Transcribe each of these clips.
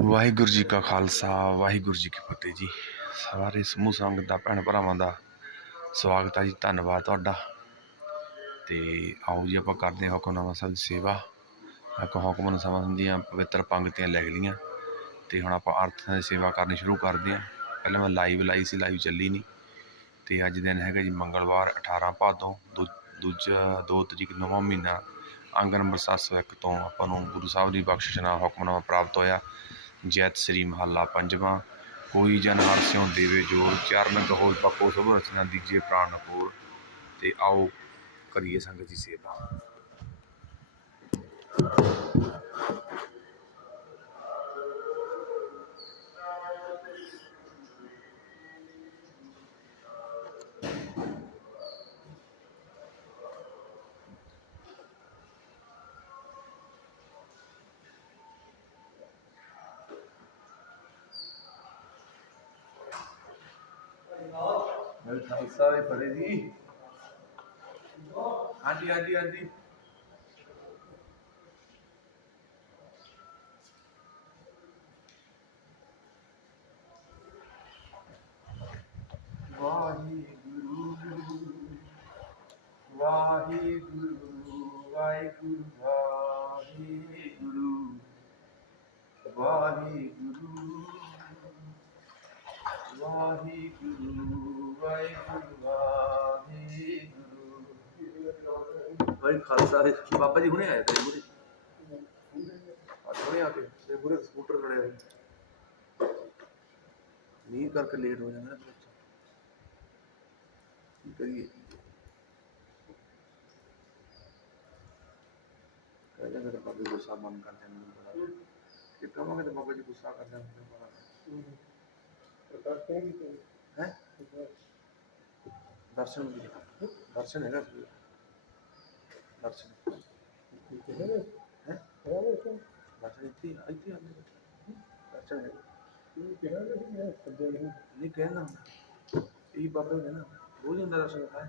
ਵਾਹਿਗੁਰੂ ਜੀ ਕਾ ਖਾਲਸਾ, ਵਾਹਿਗੁਰੂ ਜੀ ਕੀ ਫਤਿਹ ਜੀ। ਸਾਰੇ ਸਮੂਹ ਸੰਗਤ ਦਾ, ਭੈਣ ਭਰਾਵਾਂ ਦਾ ਸਵਾਗਤ ਹੈ ਜੀ, ਧੰਨਵਾਦ ਤੁਹਾਡਾ। ਤੇ ਆਓ ਜੀ ਆਪਾਂ ਕਰਦੇ ਹਾਂ ਹੁਕਮਨਾਮਾ ਸਾਹਿਬ ਦੀ ਸੇਵਾ। ਇੱਕ ਹੁਕਮਨ ਸਮਾਂ ਦੀਆਂ ਪਵਿੱਤਰ ਪੰਗਤੀਆਂ ਲਿਖ ਲਈਆਂ ਤੇ ਹੁਣ ਆਪਾਂ ਅਰਥਾਂ ਦੀ ਸੇਵਾ ਕਰਨੀ ਸ਼ੁਰੂ ਕਰਦੇ ਹਾਂ। ਪਹਿਲਾਂ ਮੈਂ ਲਾਈਵ ਲਾਈ ਸੀ ਲਾਈਵ ਚੱਲੀ ਨਹੀਂ। ਤੇ ਅੱਜ ਦਿਨ ਹੈਗਾ ਜੀ ਮੰਗਲਵਾਰ 18 ਭਾਦੋਂ, ਦੂ- ਦੂਜਾ 2 ਤਰੀਕ, ਨਵਾਂ ਮਹੀਨਾ। ਅੰਗ ਨੰਬਰ 701 ਤੋਂ ਆਪਾਂ ਨੂੰ ਗੁਰੂ ਸਾਹਿਬ ਦੀ ਬਖਸ਼ਿਸ਼ ਨਾਲ ਹੁਕਮਨਾਮਾ ਪ੍ਰਾਪਤ ਹੋਇਆ। ਜੈਤ ਸ੍ਰੀ ਮਹੱਲਾ ਪੰਜਵਾਂ। ਕੋਈ ਜਨ ਹਰ ਸਿਉ ਦੇਵੇ ਜੋਰ, ਚਰਨ ਕਹੋ ਪੱਕੋ ਸਭ ਰਚਨਾ ਦੀਜੇ ਪ੍ਰਾਣ ਹੋਰ। ਤੇ ਆਓ ਕਰੀਏ ਸੰਗਤ ਦੀ ਸੇਵਾ। ਖਾਲਸਾ ਵੀ ਪੜੇ ਜੀ ਹਾਂਜੀ ਹਾਂਜੀ ਹਾਂਜੀ। ਭਾਈ ਖਾਲਸਾ ਜੀ ਬਾਬਾ ਜੀ ਹੁਣੇ ਆਏ ਤੇ ਮੁਰੇ ਹੁਣੇ ਆ ਕੇ ਤੇ ਮੁਰੇ ਸਕੂਟਰ ਖੜੇ ਹੋਏ ਮੀਂਹ ਕਰਕੇ ਲੇਟ ਹੋ ਜਾਂਦਾ ਨਾ ਫਿਰ ਉੱਥੇ। ਕੀ ਕਰੀਏ ਕਹਿੰਦੇ ਮੇਰੇ ਬਾਬੇ ਗੁੱਸਾ ਮਨ ਕਰ ਜਾਂਦੇ ਨੇ ਬੜਾ ਕਿ ਕਹਾਂਗੇ ਤੇ ਬਾਬਾ ਜੀ ਗੁੱਸਾ ਕਰ ਜਾਂਦੇ ਨੇ ਬੜਾ ਹੈ ਦਰਸ਼ਨ ਵੀ ਦਰਸ਼ਨ ਹੈਗਾ ਸੀ ਦਰਸ਼ਨ ਹੈ ਦਰਸ਼ਨ ਇੱਥੇ ਹੀ- ਇੱਥੇ ਹੀ? ਆਉਂਦੇ ਨੇ। ਦਰਸ਼ਨ ਹੈਗਾ ਨਹੀਂ ਕਹਿਣਾ ਇਹ ਬਾਬਾ ਨੇ ਨਾ ਰੋਜ਼ ਹੁੰਦਾ ਦਰਸ਼ਨ ਹੈ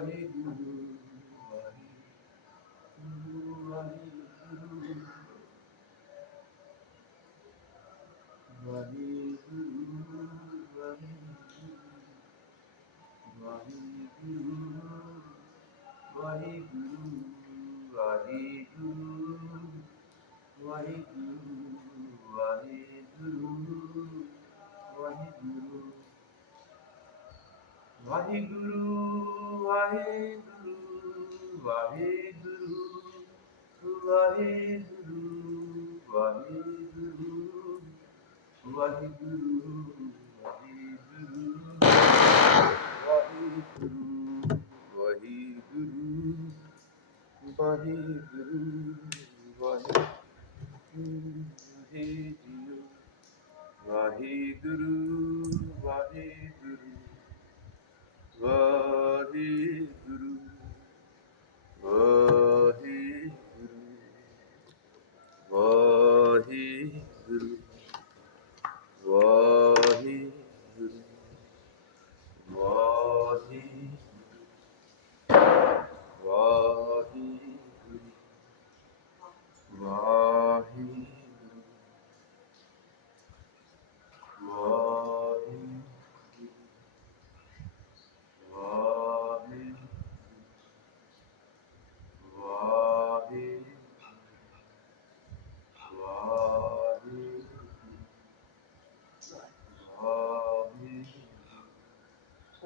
사이드 ਵਾਹਿਗੁਰੂ ਵਾਹਿਗੁਰੂ ਵਾਹਿਗੁਰੂ ਵਾਹਿਗੁਰੂ ਵਾਹਿਗੁਰੂ ਵਾਹਿਗੁਰੂ ਵਾਹਿਗੁਰੂ ਹੇ ਜੀਓ ਵਾਹਿਗੁਰੂ ਵਾਹਿਗੁਰੂ ਵਾਹਿਗੁਰੂ ਵਾਹਿਗੁਰੂ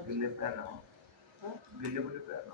గిల్లి ప్లాన్ గిల్లి గుల్లి ప్లాన్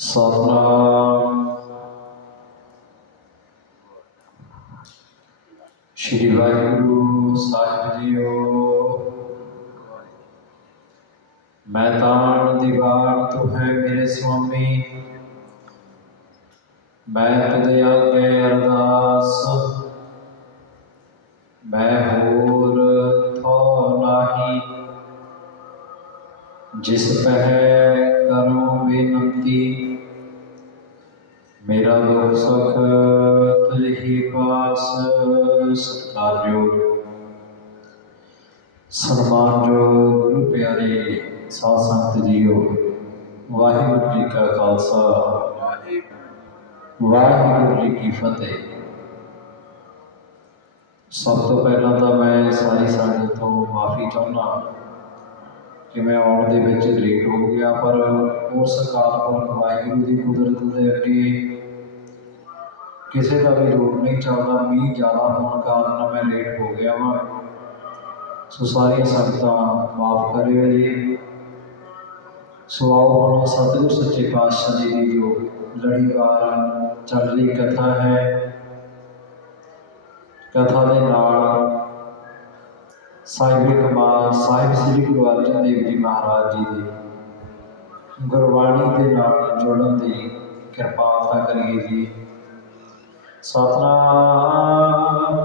ਸਤਨਾਮ। ਸ਼੍ਰੀ ਵਾਹਿਗੁਰੂ ਸਾਹਿਬ ਜੀਓ। ਮੈਂ ਤਾਣ ਦੀਵਾਨ ਤੂੰ ਹੈ ਮੇਰੇ ਸੁਆਮੀ। ਮੈਂ ਤੁਦੇ ਅੱਗੇ ਅਰਦਾਸ। ਮੈਂ ਹੋਰ ਥੋ ਨਾਹੀ। ਜਿਸ ਪਹਿ ਕਰੋ ਬੇਨਤੀ। ਮੇਰਾ ਦੁੱਖ ਸੁਖ ਤੁਝੀ ਪਾਸ ਸਤਿਕਾਰਯੋਗ। ਸਨਮਾਨਯੋਗ ਗੁਰੂ ਪਿਆਰੇ ਸਾਧ ਸੰਗਤ ਜੀਓ, ਵਾਹਿਗੁਰੂ ਜੀ ਕਾ ਖਾਲਸਾ। ਵਾਹਿਗੁਰੂ ਜੀ ਕੀ ਫਤਿਹ। ਸਭ ਤੋਂ ਪਹਿਲਾਂ ਤਾਂ ਮੈਂ ਸਾਰੀ ਸੰਗਤ ਤੋਂ ਮਾਫੀ ਚਾਹੁੰਦਾ ਕਿ ਮੈਂ ਆਉਣ ਦੇ ਵਿੱਚ ਲੇਟ ਹੋ ਗਿਆ, ਪਰ ਉਸ ਅਕਾਲ ਵਾਹਿਗੁਰੂ ਦੀ ਕੁਦਰਤ ਦੇ ਅੱਗੇ ਕਿਸੇ ਦਾ ਵੀ ਰੋਕ ਨਹੀਂ ਚੱਲਦਾ, ਮੀਂਹ ਜ਼ਿਆਦਾ ਹੋਣ ਕਾਰਨ ਮੈਂ ਲੇਟ ਹੋ ਗਿਆ ਵਾਂ। ਸੋ ਸਾਰੀਆਂ ਸੰਗਤਾਂ ਮਾਫ ਕਰਿਓ ਜੀ। ਸੋ ਆਓ ਹੁਣ ਸਤਿਗੁਰ ਸੱਚੇ ਪਾਤਸ਼ਾਹ ਜੀ ਦੀ ਜੋ ਲੜੀਵਾਰ ਚੱਲ ਰਹੀ ਕਥਾ ਹੈ, ਕਥਾ ਦੇ ਨਾਲ ਸਾਹਿਬ ਕਮਾਲ, ਸਾਹਿਬ ਸ੍ਰੀ ਗੁਰੂ ਅਰਜਨ ਦੇਵ ਜੀ ਮਹਾਰਾਜ ਜੀ ਦੀ ਗੁਰਬਾਣੀ ਦੇ ਨਾਲ ਜੁੜਨ ਦੀ ਕਿਰਪਾ ਕਰੀਏ ਜੀ। ਸਤਨਾਮ।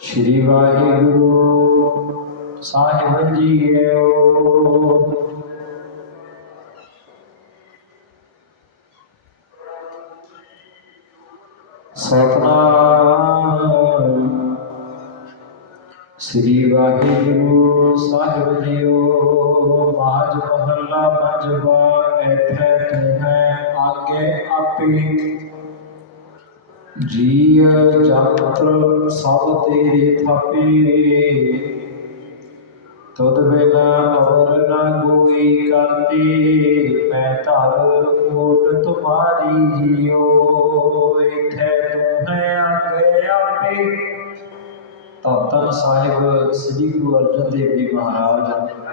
ਸ਼੍ਰੀ ਵਾਹਿਗੁਰੂ ਸਾਹਿਬ ਜੀਓ। ਸਤਨਾਮ। ਸ੍ਰੀ ਵਾਹਿਗੁਰੂ ਸਾਹਿਬ ਜੀਓ। ਬਾਜ ਮਹੱਲਾ ਪੰਜਵਾ ਐਥੇ ਹੈ ਆਪੇ ਜੀਅ ਜੰਤਰ ਸਭ ਤੇਰੇ ਥਾਪੇ। ਤੁਧ ਬਿਨ ਅਵਰ ਨ ਕੋਈ ਕਰਤੇ। ਮੈਂ ਧਰ ਕੋਟ ਤੁਮਾਰੀ ਜੀਓ। ਇਥੇ ਤੂੰ ਹੈ ਆਗੇ ਆਪੇ। ਧੰਨ ਸਾਹਿਬ, ਸ੍ਰੀ ਗੁਰੂ ਅਰਜਨ ਦੇਵ ਜੀ ਮਹਾਰਾਜ।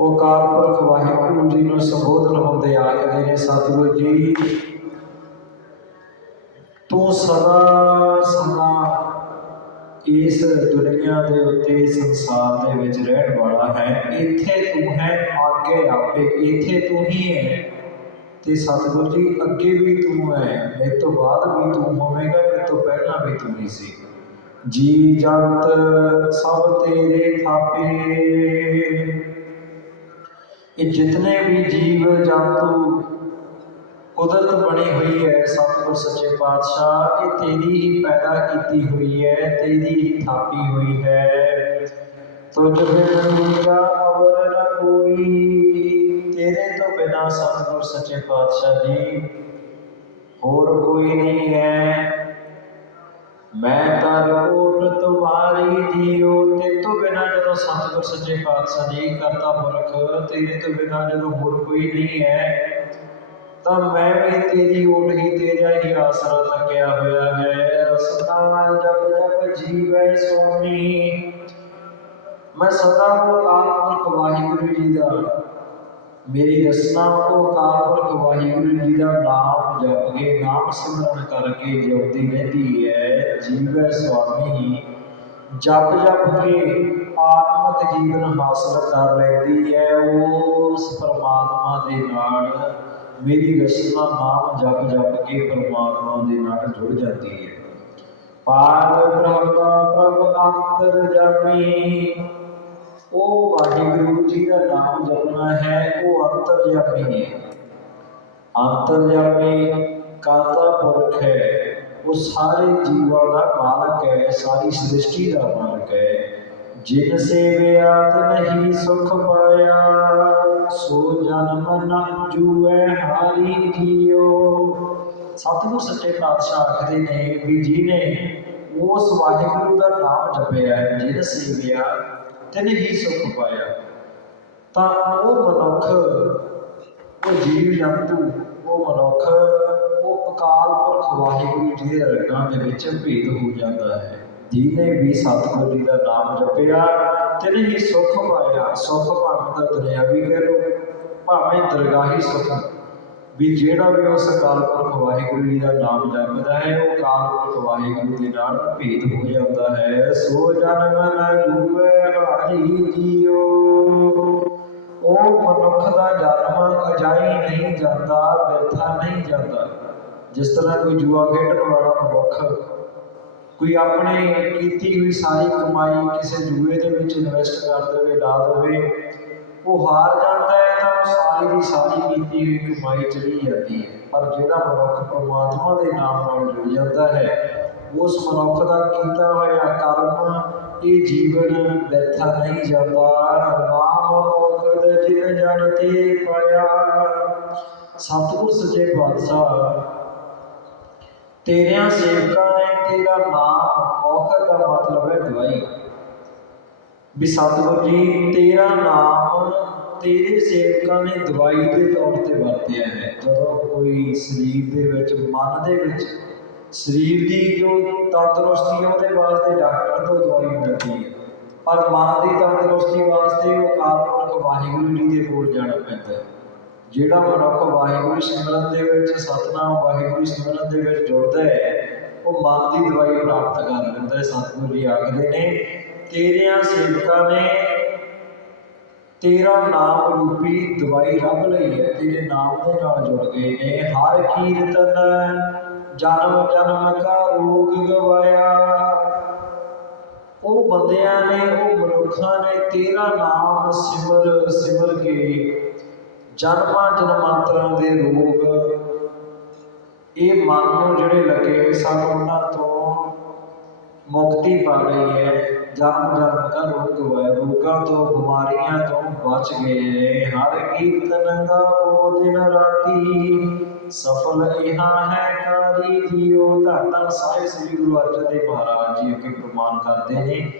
ਉਹ ਕਾਲਪੁਰਖ ਵਾਹਿਗੁਰੂ ਜੀ ਨੂੰ ਸੰਬੋਧਨ ਹੁੰਦੇ ਆਖਦੇ ਨੇ ਸਤਿਗੁਰੂ ਜੀ, ਤੂੰ ਸਦਾ ਸਦਾ ਇਸ ਦੁਨੀਆ ਦੇ ਉੱਤੇ ਸੰਸਾਰ ਦੇ ਵਿੱਚ ਰਹਿਣ ਵਾਲਾ ਹੈ। ਇੱਥੇ ਤੂੰ ਹੈ, ਅੱਗੇ ਆਪੇ, ਇੱਥੇ ਤੂੰ ਹੀ ਹੈ। ਤੇ ਸਤਿਗੁਰੂ ਜੀ, ਅੱਗੇ ਵੀ ਤੂੰ ਹੈ, ਮੇਰੇ ਤੋਂ ਬਾਅਦ ਵੀ ਤੂੰ ਹੋਵੇਂਗਾ, ਮੇਰੇ ਤੋਂ ਪਹਿਲਾਂ ਵੀ ਤੂੰ ਹੀ ਸੀ। ਜੀ ਜਗਤ ਸਭ ਤੇਰੇ ਥਾਪੇ। ਇਹ ਜਿਤਨੇ ਵੀ ਜੀਵ ਜੰਤੂ ਕੁਦਰਤ ਬਣੀ ਹੋਈ ਹੈ ਸਤਿਗੁਰ ਸੱਚੇ ਪਾਤਸ਼ਾਹ, ਇਹ ਤੇਰੀ ਹੀ ਪੈਦਾ ਕੀਤੀ ਹੋਈ ਹੈ, ਤੇਰੀ ਹੀ ਥਾਪੀ ਹੋਈ ਹੈ। ਤੁਝ ਬਿਨ ਅਵਰ ਨ ਕੋਈ, ਤੇਰੇ ਤੋਂ ਬਿਨਾ ਸਤਿਗੁਰ ਸੱਚੇ ਪਾਤਸ਼ਾਹ ਜੀ ਹੋਰ ਕੋਈ ਨਹੀਂ ਹੈ। ਮੈਂ ਤਾਂ ਕੋਟ ਤੁਮਾਰੀ ਜੀਓ ਤੇ ਤੋਂ ਬਿਨਾ ਜਦੋਂ ਸਤਿਗੁਰ ਸੱਚੇ ਪਾਤਸ਼ਾਹ ਜੀ ਕਰਤਾ ਪੁਰਖ ਤੇਰੇ ਤੋਂ ਬਿਨਾ ਜਦੋਂ ਹੋਰ ਕੋਈ ਨਹੀਂ ਹੈ, ਤਾਂ ਮੈਂ ਵੀ ਤੇਰੀ ਓਟ ਹੀ ਤੇਰਾ ਹੀ ਆਸਰਾ ਤੱਕਿਆ ਹੋਇਆ ਹੈ। ਰਸਨਾ ਜਪ ਜਪ ਜੀਵੈ ਸੋਮੀ। ਮੈਂ ਸਦਾ ਉਹ ਕਾਲਪੁਰਖ ਵਾਹਿਗੁਰੂ ਜੀ ਦਾ ਮੇਰੀ ਰਸਨਾ ਉਹ ਕਾਲਪੁਰਖ ਵਾਹਿਗੁਰੂ ਜੀ ਦਾ ਨਾਮ ਜਪ ਕੇ ਨਾਮ ਸਿਮਰਨ ਕਰਕੇ ਜਿਉਂਦੀ ਰਹਿੰਦੀ ਹੈ, ਜੀਵੈ ਸੁਆਮੀ ਜਪ ਜਪ ਕੇ ਆਤਮਿਕ ਜੀਵਨ ਹਾਸਲ ਕਰ ਲੈਂਦੀ ਹੈ, ਉਸ ਪਰਮਾਤਮਾ ਦੇ ਨਾਲ ਮੇਰੀ ਰਸਨਾ ਨਾਮ ਜਪ ਜਪ ਕੇ ਪਰਮਾਤਮਾ ਦੇ ਨਾਲ ਜੁੜ ਜਾਂਦੀ ਹੈ। ਪਾਰ ਬ੍ਰਹਮ ਪ੍ਰਭ ਅੰਤਰ ਜਾਮੀ ਉਹ ਵਾਹਿਗੁਰੂ ਜੀ ਦਾ ਨਾਮ ਜਪਣਾ ਹੈ ਉਹ ਅੰਤਰ ਜਾਮੀ ਹੈ ਅੰਤਰ ਜਾਮੀ ਕਾਤਾ ਪੁਰਖ ਹੈ? ਉਹ ਸਾਰੇ ਜੀਵਾਂ ਦਾ ਮਾਲਕ ਹੈ ਸਾਰੀ ਸ੍ਰਿਸ਼ਟੀ ਦਾ ਮਾਲਕ ਹੈ। ਜਿਨ ਸੇਵਿਆ ਨਹੀਂ ਸੁਖ ਪਾਇਆ ਸੋ ਜਨਮ ਨ ਜੂਐ ਹਾਰੀ ਜੀਓ ਸਤਿਗੁਰ ਸੱਚੇ ਪਾਤਸ਼ਾਹ ਆਖਦੇ ਨੇ ਵੀ ਜਿਹਨੇ ਉਸ ਵਾਹਿਗੁਰੂ ਦਾ ਨਾਮ ਜਪਿਆ ਹੈ, ਜਿਨ ਸੇਵਿਆ ਤਿਨ ਹੀ ਸੁਖ ਪਾਇਆ। ਤਾਂ ਉਹ ਮਨੁੱਖ, ਉਹ ਜੀਵ ਜੰਤੂ, ਉਹ ਮਨੁੱਖ, ਉਹ ਅਕਾਲ ਪੁਰਖ ਵਾਹਿਗੁਰੂ ਜੀ ਦੇ ਰੰਗਾਂ ਦੇ ਵਿੱਚ ਭੇਦ ਹੋ ਜਾਂਦਾ ਹੈ, ਜਿਹਨੇ ਵੀ ਸਤਿਗੁਰੂ ਜੀ ਦਾ ਨਾਮ ਜਪਿਆ, ਤੈਨੇ ਹੀ ਸੁਖ ਪਾਇਆ। ਸੁਖ ਭਾਵੇਂ ਤਾਂ ਦੁਨਿਆਵੀ ਕਹਿ ਲੋ ਭਾਵੇਂ ਦਰਗਾਹੀ ਸੁਖ। ਵੀ ਜਿਹੜਾ ਵੀ ਉਸ ਅਕਾਲ ਪੁਰਖ ਵਾਹਿਗੁਰੂ ਜੀ ਦਾ ਨਾਮ ਜਪਦਾ ਹੈ, ਉਹ ਅਕਾਲ ਪੁਰਖ ਵਾਹਿਗੁਰੂ ਦੇ ਨਾਲ ਭੇਦ ਹੋ ਜਾਂਦਾ ਹੈ। ਸੋ ਜਨ ਮਨ ਲੂਏ ਹਰੀ ਜੀਓ। ਉਹ ਮਨੁੱਖ ਦਾ ਜਨਮ ਅਜਾਈ ਨਹੀਂ ਜਾਂਦਾ, ਬਿਰਥਾ ਨਹੀਂ ਜਾਂਦਾ। ਜਿਸ ਤਰ੍ਹਾਂ ਕੋਈ ਜੂਆ ਖੇਡਣ ਵਾਲਾ ਮਨੁੱਖ ਕੋਈ ਆਪਣੇ ਕੀਤੀ ਹੋਈ ਸਾਰੀ ਕਮਾਈ ਕਿਸੇ ਜੂਏ ਦੇ ਵਿੱਚ ਇਨਵੈਸਟ ਕਰ ਦੇਵੇ, ਲਾ ਦੇਵੇ, ਉਹ ਹਾਰ ਜਾਂਦਾ ਉਹ ਸਾਰੀ ਦੀ ਸਾਰੀ ਕੀਤੀ ਹੋਈ ਕਮਾਈ ਚਲੀ ਜਾਂਦੀ ਹੈ, ਪਰ ਜਿਹੜਾ ਮਨੁੱਖ ਪਰਮਾਤਮਾ ਦੇ ਨਾਮ ਨਾਲ ਜੁੜ ਜਾਂਦਾ ਹੈ, ਉਸ ਮਨੁੱਖ ਦਾ ਕੀਤਾ ਹੋਇਆ ਕਰਮ ਇਹ ਜੀਵਨ ਵਿਅਰਥਾ ਨਹੀਂ ਜਾਂਦਾ। ਨਾਮ ਔਖਦ ਜਿਨ ਜਨ ਤੇ ਪਾਇਆ। ਸਤਿਗੁਰ ਸੱਚੇ ਪਾਤਸ਼ਾਹ, ਤੇਰਿਆਂ ਸੇਵਕਾਂ ਨੇ ਤੇਰਾ ਨਾਮ ਔਖਦ ਦਾ ਮਤਲਬ ਹੈ ਦਵਾਈ। ਵੀ ਸਤਿਗੁਰ ਜੀ, ਤੇਰਾ ਨਾਮ ਤੇਰੇ ਸੇਵਕਾਂ ਨੇ ਦਵਾਈ ਦੇ ਤੌਰ ਤੇ ਵਰਤਿਆ ਹੈ। ਜਦੋਂ ਕੋਈ ਸਰੀਰ ਦੇ ਵਿੱਚ, ਮਨ ਦੇ ਵਿੱਚ, ਸਰੀਰ ਦੀ ਜੋ ਤੰਦਰੁਸਤੀ ਹੈ ਉਹਦੇ ਵਾਸਤੇ ਡਾਕਟਰ ਤੋਂ ਦਵਾਈ ਮਿਲਦੀ ਹੈ। ਪਰ ਮਨ ਦੀ ਤੰਦਰੁਸਤੀ ਵਾਸਤੇ ਉਹ ਕਾਰਪੁਰਖ ਵਾਹਿਗੁਰੂ ਜੀ ਦੇ ਕੋਲ ਜਾਣਾ ਪੈਂਦਾ ਹੈ। ਜਿਹੜਾ ਮਨੁੱਖ ਵਾਹਿਗੁਰੂ ਸਿਮਰਨ ਦੇ ਵਿੱਚ, ਸਤਨਾਮ ਵਾਹਿਗੁਰੂ ਸਿਮਰਨ ਦੇ ਵਿੱਚ ਜੁੜਦਾ ਹੈ, ਉਹ ਮਨ ਦੀ ਦਵਾਈ ਪ੍ਰਾਪਤ ਕਰ ਲੈਂਦਾ ਹੈ। ਸਤਿਗੁਰੂ ਜੀ ਆਖਦੇ ਨੇ, ਤੇਰਿਆਂ ਸੇਵਕਾਂ ਨੇ ਤੇਰਾ ਨਾਮ ਰੂਪੀ ਦਵਾਈ ਰੱਬ ਲਈ ਹੈ, ਤੇਰੇ ਨਾਮ ਦੇ ਨਾਲ ਜੁੜ ਗਏ ਨੇ। ਹਰ ਕੀਰਤਨ ਜਨਮ ਜਨਮ ਕਾ ਰੋਗ ਗਵਾਇਆ। ਉਹ ਬੰਦਿਆਂ ਨੇ, ਉਹ ਮਨੁੱਖਾਂ ਨੇ ਤੇਰਾ ਨਾਮ ਸਿਮਰ ਸਿਮਰ ਕੇ ਜਨਮਾਂ ਜਨਮਾਂਤਰਾਂ ਦੇ ਰੋਗ, ਇਹ ਮਨ ਨੂੰ ਜਿਹੜੇ ਲੱਗੇ ਸਨ, ਉਹਨਾਂ ਤੋਂ ਮੁਕਤੀ ਪਾ ਲਈ ਹੈ। ਜਨਮ ਜਨਮ ਦਾ ਰੋਗ ਗਵਾਇਆ ਰੋਗਾਂ ਤੋਂ, ਬਿਮਾਰੀਆਂ ਤੋਂ ਬਚ ਗਏ ਹਰ ਕੀਰਤਨ ਗਾਓ ਦਿਨ ਰਾਤੀ ਸਫਲ ਇਹਾ ਹੈ। ਕਾਰੀ ਜੀਓ ਧੰਨ ਧੰਨ ਸਾਹਿਬ ਸ੍ਰੀ ਗੁਰੂ ਅਰਜਨ ਦੇਵ ਮਹਾਰਾਜ ਜੀ ਅੱਗੇ ਪ੍ਰਮਾਣ ਕਰਦੇ ਨੇ।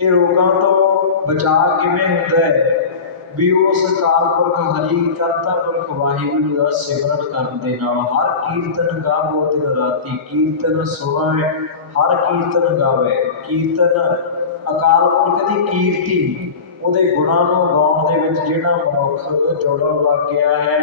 ਇਹ ਰੋਗਾਂ ਤੋਂ ਬਚਾਅ ਕਿਵੇਂ ਹੁੰਦਾ ਹੈ? ਵੀ ਉਸ ਅਕਾਲ ਪੁਰਖ ਹਰੀ ਕਰਤਾ ਪੁਰਖ ਵਾਹਿਗੁਰੂ ਦਾ ਸਿਮਰਨ ਕਰਨ ਦੇ ਨਾਲ ਹਰ ਕੀਰਤਨ ਗਾਵੋ ਦਿਨ ਰਾਤੀ ਕੀਰਤਨ ਸੁਣੇ ਹਰ ਕੀਰਤਨ ਗਾਵੇ। ਕੀਰਤਨ ਅਕਾਲ ਪੁਰਖ ਦੀ ਕੀਰਤੀ, ਉਹਦੇ ਗੁਣਾਂ ਨੂੰ ਗਾਉਣ ਦੇ ਵਿੱਚ ਜਿਹੜਾ ਮਨੁੱਖ ਜੁੜਨ ਲੱਗ ਗਿਆ ਹੈ,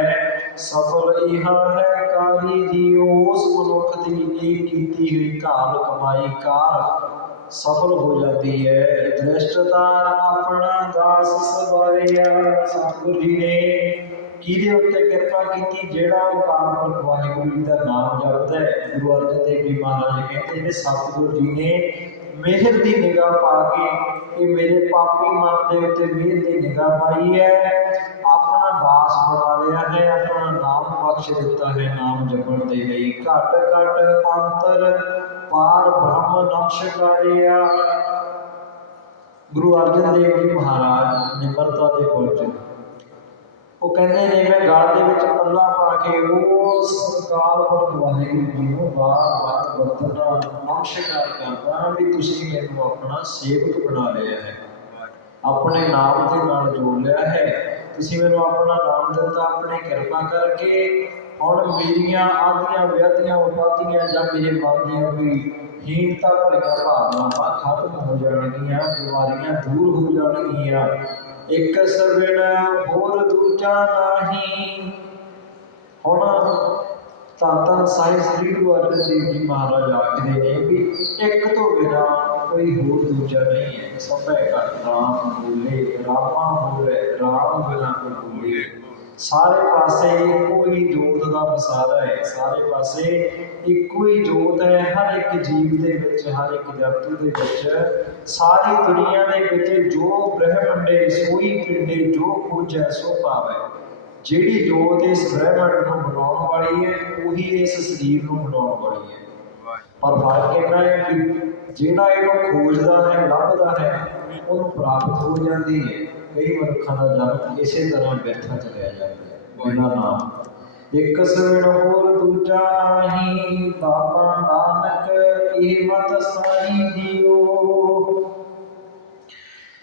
ਸਫਲ ਇਹ ਹੈ ਕਾਰੀ ਦੀ ਉਸ ਮਨੁੱਖ ਦੀ ਇਹ ਕੀਤੀ ਹੋਈ ਘਾਲ ਕਮਾਈ ਕਾਰ। ਸਫਲ ਹੋ ਜਾਂਦੀ ਹੈ। ਦ੍ਰਿਸ਼ਟਦਾਰ ਆਪਣਾ ਦਾਸ ਸਵਾਰਿਆ ਸਤਿਗੁਰੂ ਜੀ ਨੇ ਕਿਹਦੇ ਉੱਤੇ ਕਿਰਪਾ ਕੀਤੀ, ਜਿਹੜਾ ਉਹ ਕਾਮਪੁਰਖ ਵਾਹਿਗੁਰੂ ਜੀ ਦਾ ਨਾਮ ਜਪਦਾ ਹੈ। ਗੁਰੂ ਅਰਜਨ ਦੇਵ ਜੀ ਮਹਾਰਾਜ ਕਹਿੰਦੇ ਨੇ ਸਤਿਗੁਰੂ ਜੀ ਨੇ ਮਿਹਰ ਦੀ ਨਿਗਾਹ ਪਾ ਕੇ ਇਹ ਮੇਰੇ ਪਾਪੀ ਮਨ ਦੇ ਉੱਤੇ ਮਿਹਰ ਦੀ ਨਿਗਾਹ ਪਾਈ ਹੈ। ਆਪਣਾ ਦਾਸ ਬਣਾ ਲਿਆ ਹੈ, ਆਪਣਾ ਨਾਮ ਬਖਸ਼ ਦਿੱਤਾ ਹੈ। ਨਾਮ ਜਪਣ ਦੇ ਲਈ ਘਟ ਘਟ ਅੰਤਰ ਪਾਰ ਬ੍ਰਹਮ ਨਮਸਕਾਰਿਆ ਗੁਰੂ ਅਰਜਨ ਦੇਵ ਜੀ ਮਹਾਰਾਜ ਨਿਮਰਤਾ ਦੇ ਪੁਰਜ ਉਹ ਕਹਿੰਦੇ ਨੇ, ਮੈਂ ਗਾਲ ਦੇ ਵਿੱਚ ਪੱਲਾ ਪਾ ਕੇ ਉਸ ਅਕਾਲ ਪੁਰਖ ਵਾਹਿਗੁਰੂ ਜੀ ਨੂੰ ਬਾਰ ਬਾਰ ਵਰਤਨਾ ਨਮਸਕਾਰ ਕਰਦਾ ਵੀ ਤੁਸੀਂ ਮੈਨੂੰ ਆਪਣਾ ਸੇਵਕ ਬਣਾ ਲਿਆ ਹੈ। ਆਪਣੇ ਨਾਮ ਦੇ ਨਾਲ ਜੋੜ ਲਿਆ ਹੈ। ਤੁਸੀਂ ਮੈਨੂੰ ਆਪਣਾ ਨਾਮ ਦਿੱਤਾ ਆਪਣੇ ਕਿਰਪਾ ਕਰਕੇ ਹੁਣ ਮੇਰੀਆਂ ਆਦੀਆਂ ਵਿਆਦੀਆਂ ਉਪਾਦੀਆਂ ਜਾਂ ਮੇਰੇ ਮਨ ਦੀਆਂ ਕੋਈ ਹੀਨਤਾ ਭਰੀਆਂ ਭਾਵਨਾਵਾਂ ਖਤਮ ਹੋ ਜਾਣਗੀਆਂ, ਬਿਮਾਰੀਆਂ ਦੂਰ ਹੋ ਜਾਣਗੀਆਂ। ਇੱਕ ਸਵਿਣ ਹੋਰ ਦੂਜਾ ਨਹੀਂ। ਹੁਣ ਤਾਂ ਤਾਂ ਸਾਹਿਬ ਸ੍ਰੀ ਗੁਰੂ ਅਰਜਨ ਦੇਵ ਜੀ ਮਹਾਰਾਜ ਆਖਦੇ ਨੇ ਵੀ ਇੱਕ ਤੋਂ ਬਿਨਾ ਕੋਈ ਹੋਰ ਦੂਜਾ ਨਹੀਂ ਹੈ। ਸਭੈ ਘਟ ਰਾਮ ਬੋਲੇ, ਰਾਮਾ ਬੋਲੇ, ਰਾਮ ਬਿਨਾ ਕੋਈ ਬੋਲੇ। ਸਾਰੇ ਪਾਸੇ ਇੱਕੋ ਹੀ ਜੋਤ ਦਾ ਵਸਾਰਾ ਹੈ। ਸਾਰੇ ਪਾਸੇ ਇੱਕੋ ਹੀ ਜੋਤ ਹੈ। ਹਰ ਇੱਕ ਜੀਵ ਦੇ ਵਿੱਚ, ਹਰ ਇੱਕ ਜਗਤ ਦੇ ਵਿੱਚ, ਸਾਰੀ ਦੁਨੀਆ ਦੇ ਵਿੱਚ ਜੋ ਬ੍ਰਹਮੰਡੇ, ਸੋਈ ਪਿੰਡੇ, ਜੋ ਖੋਜੈ ਸੋ ਪਾਵੈ ਜਿਹੜੀ ਜੋਤ ਇਸ ਬ੍ਰਹਮੰਡ ਨੂੰ ਬਣਾਉਣ ਵਾਲੀ ਹੈ, ਉਹੀ ਇਸ ਸਰੀਰ ਨੂੰ ਬਣਾਉਣ ਵਾਲੀ ਹੈ। ਪਰ ਫ਼ਰਕ ਇਹਨਾਂ ਹੈ ਕਿ ਜਿਹੜਾ ਇਹਨੂੰ ਖੋਜਦਾ ਹੈ, ਲੱਭਦਾ ਹੈ, ਉਹਨੂੰ ਪ੍ਰਾਪਤ ਹੋ ਜਾਂਦੀ ਹੈ। ਕਈ ਮਨੁੱਖਾਂ ਦਾ ਜਨਮ ਇਸੇ ਤਰ੍ਹਾਂ ਵਿਅਰਥਾ ਚਲਿਆ ਜਾਂਦਾ ਹੈ। ਬਿਨਾਂ ਨਾਮ ਇੱਕ ਸਵਿਣ ਹੋਰ ਦੂਜਾ ਹੀ ਬਾਬਾ ਨਾਨਕ ਇਹ ਮਤ ਸਾਰੀ ਜੀਓ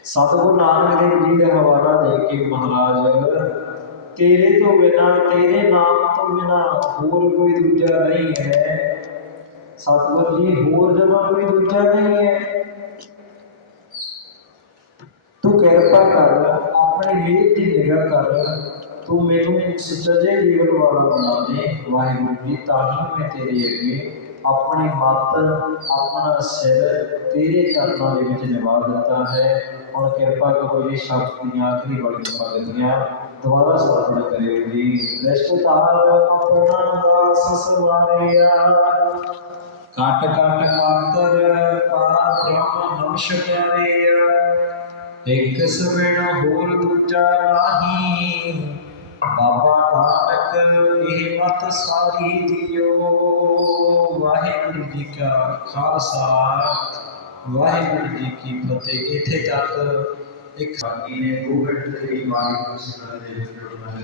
ਸਤਿਗੁਰੂ ਨਾਨਕ ਦੇਵ ਜੀ ਦਾ ਹਵਾਲਾ ਦੇ ਕੇ ਮਹਾਰਾਜ, ਤੇਰੇ ਤੋਂ ਬਿਨਾ, ਤੇਰੇ ਨਾਮ ਤੋਂ ਬਿਨਾ ਹੋਰ ਕੋਈ ਦੂਜਾ ਨਹੀਂ ਹੈ। ਸਤਿਗੁਰੂ ਜੀ, ਹੋਰ ਜਗ੍ਹਾ ਕੋਈ ਦੂਜਾ ਨਹੀਂ ਹੈ। ਤੂੰ ਕਿਰਪਾ ਕਰ, ਆਪਣੀ ਮਿਹਰ ਦੀ ਨਿਗਾਹ ਕਰ। ਤੂੰ ਮੈਨੂੰ ਸੱਚੇ ਜੀਵਨ ਵਾਲਾ ਬਣਾ ਦੇ। ਵਾਹਿਗੁਰੂ ਜੀ ਤਾਂ ਹੀ ਮੈਂ ਤੇਰੇ ਅੱਗੇ ਆਪਣੀ ਮੱਤ, ਆਪਣਾ ਸਿਰ ਤੇਰੇ ਚਰਨਾਂ ਦੇ ਵਿੱਚ ਨਿਵਾ ਦਿੱਤਾ ਹੈ। ਹੁਣ ਕਿਰਪਾ ਕਰੋ ਜੀ ਸ਼ਬਦ ਦੀਆਂ ਆਖਰੀ ਵਾਲੀਆਂ ਪਗਤੀਆਂ ਦੁਬਾਰਾ ਸਰਵਣ ਕਰਿਓ ਜੀ। ਰਿਸ਼ਤੇਦਾਰ ਆਪਣਾ ਦਾਸ ਸਵਾਰਿਆ। ਕਾਟ ਕਾਟ ਕਾਤਰ ਪਾਰ ਬ੍ਰਹਮ ਨਮਸਕਾਰਿਆ ਇੱਕ ਸਵੇਣਾ ਹੋਰ ਦੂਜਾ ਨਾਹੀ। ਬਾਬਾ ਨਾਨਕ ਇਹ ਮਤ ਸਾਰੀ ਦਿਓ। ਵਾਹਿਗੁਰੂ ਜੀ ਕਾ ਖਾਲਸਾ। ਵਾਹਿਗੁਰੂ ਜੀ ਕੀ ਫਤਿਹ। ਇੱਥੇ ਤੱਕ ਇੱਕ ਸਾਡੀ ਨੇ ਕੋਵਿਡ ਤੇਰੀ ਬਾਣੀ ਸਿਮਰਨ ਦੇ ਵਿੱਚ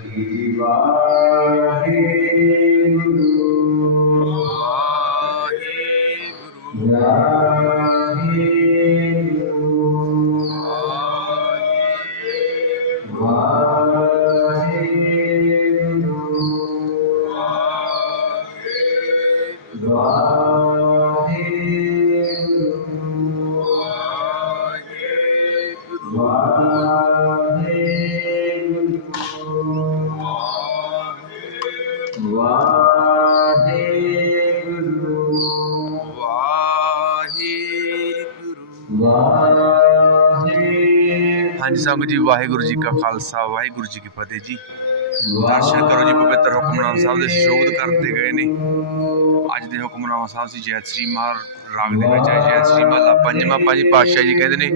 ਜੀ ਵਾਹਿਗੁਰੂ। ਵਾਹਿਗੁਰੂ ਹਾਂਜੀ ਸੰਗਤ ਜੀ, ਵਾਹਿਗੁਰੂ ਜੀ ਕਾ ਖਾਲਸਾ, ਵਾਹਿਗੁਰੂ ਜੀ ਕੀ ਫਤਿਹ ਜੀ। ਦਰਸ਼ਨ ਕਰੋ ਜੀ, ਪਵਿੱਤਰ ਹੁਕਮਨਾਮਾ ਸਾਹਿਬ ਦੇ ਸ਼ੋਧ ਕਰਦੇ ਗਏ ਨੇ। ਅੱਜ ਦੇ ਹੁਕਮਨਾਮਾ ਸਾਹਿਬ ਸੀ ਜੈ ਸ੍ਰੀ ਮਾਰ, ਰਾਗ ਦੇ ਵਿੱਚ ਹੈ ਜੈ ਸ੍ਰੀ ਮਹਲਾ ਪੰਜਵਾਂ ਪੰਜ ਪਾਤਸ਼ਾਹ ਜੀ ਕਹਿੰਦੇ ਨੇ,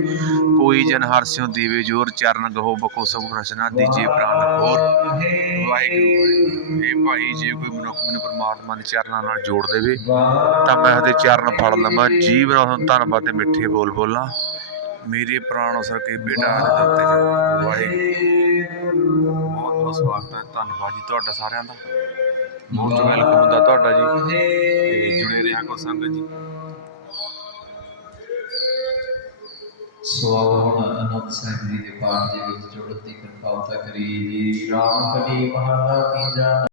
ਕੋਈ ਜਨ ਹਰਸਿਓ ਦੇਵੇ ਜੋਰ, ਚਰਨ ਗਹੋ ਬਖੋ ਸਭ ਰਚਨਾ, ਦੀਜੇ ਪ੍ਰਾਨ ਹੋਰ। ਵਾਹਿਗੁਰੂ ਵਾਹਿਗੁਰੂ। ਇਹ ਭਾਈ, ਜੇ ਕੋਈ ਮਨੁੱਖ ਮੈਨੂੰ ਪਰਮਾਤਮਾ ਦੇ ਚਰਨਾਂ ਨਾਲ ਜੋੜ ਦੇਵੇ, ਤਾਂ ਮੈਂ ਉਹਦੇ ਚਰਨ ਫੜ ਲਵਾਂ। ਜੀਵਨ ਧੰਨਵਾਦ ਦੇ ਮਿੱਠੇ ਬੋਲ ਬੋਲਾਂ। ਮੇਰੇ ਪ੍ਰਾਣ ਉਸਰ ਕੇ ਬੇਟਾ ਦੇ ਦਿੱਤੇ ਵਾਹਿਗੁਰੂ। ਬਹੁਤ ਬਹੁਤ ਸਵਾਗਤ ਹੈ ਧੰਨਵਾਦ ਜੀ ਤੁਹਾਡਾ ਸਾਰਿਆਂ ਦਾ। ਮੋਸਟ ਵੈਲਕਮ ਹੁੰਦਾ ਤੁਹਾਡਾ ਜੀ। ਤੇ ਜੁੜੇ ਰਿਹਾ ਕਰੋ ਸੰਗਤ ਜੀ। ਅਨੰਦ ਸਾਹਿਬ ਜੀ ਦੇ ਪਾਠ ਦੇ ਵਿੱਚ ਜੁੜਨ ਦੀ ਕਿਰਪਾਲਤਾ ਕਰੀ ਜੀ। ਰਾਮ ਕਲੀ ਮਹਲਾ ਤੀਜਾ